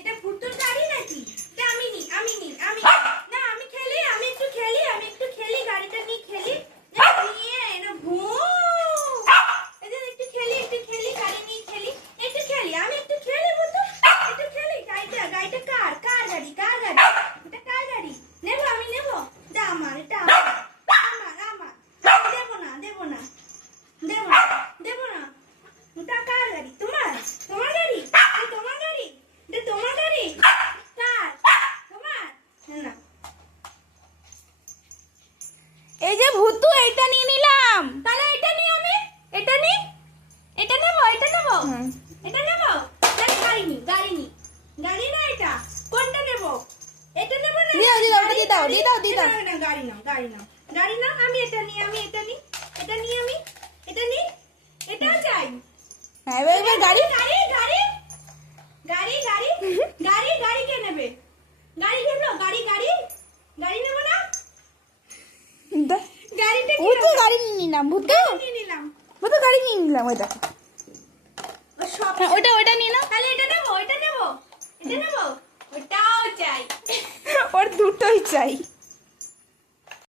এটা ফুটুর গাড়ি নাকি? এটা আমি নি না, আমি খেলি, আমি একটু খেলি গাড়িটা নিয়ে খেলি। নিয়ে এনো ভু এটা একটু খেলি গাড়ি নিয়ে খেলি, আমি একটু খেলি ফুটু, একটু খেলি। গাড়িটা কার গাড়ি? এটা কার গাড়ি? নেব, আমি নেব। এটা আমার, দেব না এটা কার গাড়ি? তোমার গাড়ি? তোমার গাড়ি? এটা তোমার গাড়ি? কার? তোমার না। এই যে ভূতু, এইটা নিয়ে নিলাম। তাহলে এটা নিয়ে আমি এটা নেব। এটা নেব তাহলে গাড়ি না, এটা কোনটা নেব? এটা নেব না, না গাড়ি নাও। আমি এটা নিই, এটা চাই। হ্যাঁ এবার গাড়ি গাড়ি কে নেবে? গাড়ি নেব না। গাড়িটা কি? ভূতু গাড়ি নিয়ে নিলাম, নিয়ে নিলাম। ভূতু গাড়ি নিয়ে নিলাম। ওই দেখো সব ওইটা নিয়ে নাও। তাহলে